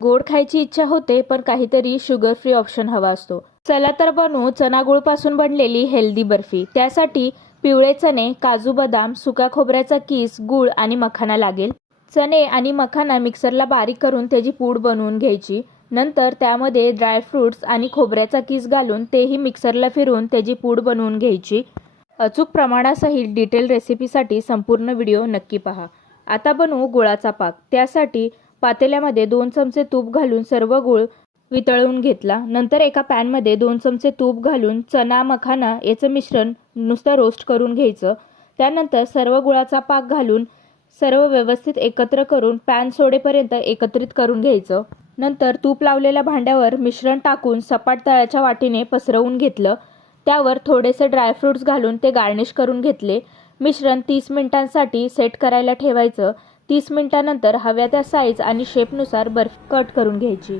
गोड खायची इच्छा होते पण काहीतरी शुगर फ्री ऑप्शन हवा असतो. चला तर बनवू चना गुळ पासून बनलेली हेल्दी बर्फी. त्यासाठी पिवळे चणे, काजू बदाम, सुका खोबऱ्याचा कीस, गूळ आणि मखाना लागेल. चणे आणि मखाना मिक्सरला बारीक करून त्याची पूड बनवून घ्यायची. नंतर त्यामध्ये ड्रायफ्रुट्स आणि खोबऱ्याचा कीस घालून तेही मिक्सरला फिरवून त्याची पूड बनवून घ्यायची. अचूक प्रमाणासहित डिटेल रेसिपीसाठी संपूर्ण व्हिडिओ नक्की पहा. आता बनवू गुळाचा पाक. त्यासाठी पातेल्यामध्ये 2 चमचे तूप घालून सर्व गूळ वितळवून घेतला. नंतर एका पॅनमध्ये 2 चमचे तूप घालून चना, मखाना याचं मिश्रण नुसतं रोस्ट करून घ्यायचं. त्यानंतर सर्व गुळाचा पाक घालून सर्व व्यवस्थित एकत्र करून पॅन सोडेपर्यंत एकत्रित करून घ्यायचं. नंतर तूप लावलेल्या भांड्यावर मिश्रण टाकून सपाट तळाच्या वाटीने पसरवून घेतलं. त्यावर थोडेसे ड्रायफ्रुट्स घालून ते गार्निश करून घेतले. मिश्रण 30 मिनिटांसाठी सेट करायला ठेवायचं. 30 मिनिटांनंतर हव्या त्या साईज आणि शेपनुसार बर्फी कट करून घ्यायची.